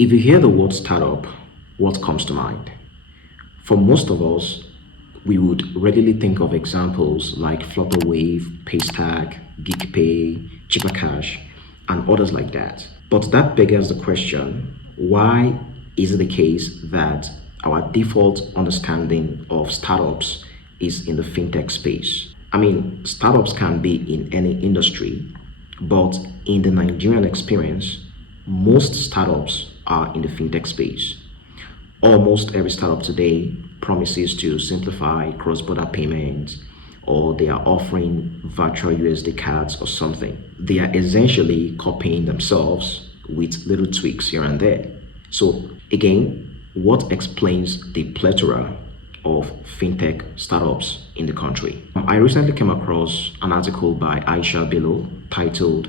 If you hear the word startup, what comes to mind? For most of us, we would readily think of examples like Flutterwave, Paystack, GeekPay, Cheaper Cash, and others like that. But that beggars the question, why is it the case that our default understanding of startups is in the fintech space? I mean, startups can be in any industry, but in the Nigerian experience, most startups are in the fintech space. Almost every startup today promises to simplify cross-border payments, or they are offering virtual USD cards or something. They are essentially copying themselves with little tweaks here and there. So again, what explains the plethora of fintech startups in the country? I recently came across an article by Aisha Bello titled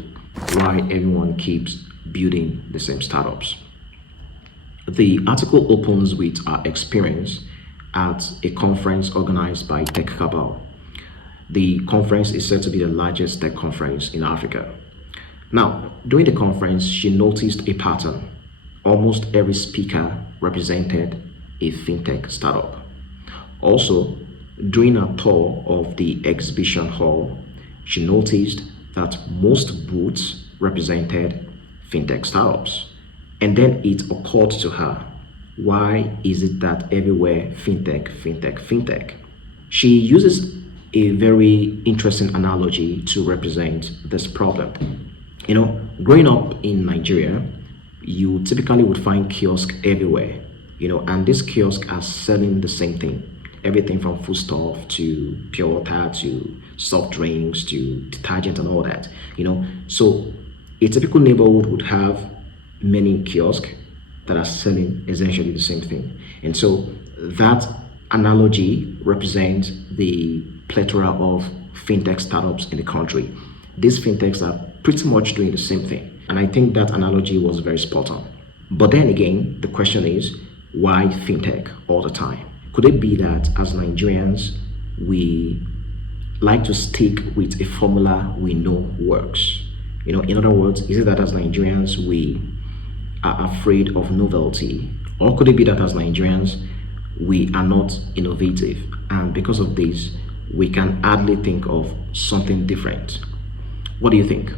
"Why Everyone Keeps Building the Same Startups." The article opens with our experience at a conference organized by Tech Cabal. The conference is said to be the largest tech conference in Africa. Now, during the conference, she noticed a pattern. Almost every speaker represented a fintech startup. Also, during a tour of the exhibition hall, she noticed that most booths represented fintech startups. And then it occurred to her, why is it that everywhere fintech, fintech, fintech? She uses a very interesting analogy to represent this problem. Growing up in Nigeria, you typically would find kiosks everywhere, and these kiosks are selling the same thing. Everything from foodstuff to pure water to soft drinks to detergent and all that, So a typical neighborhood would have many kiosks that are selling essentially the same thing. And so that analogy represents the plethora of fintech startups in the country. These fintechs are pretty much doing the same thing. And I think that analogy was very spot on. But then again, the question is, why fintech all the time? Could it be that as Nigerians, we like to stick with a formula we know works? In other words, is it that as Nigerians, we are afraid of novelty? Or could it be that as Nigerians, we are not innovative, and because of this, we can hardly think of something different? What do you think?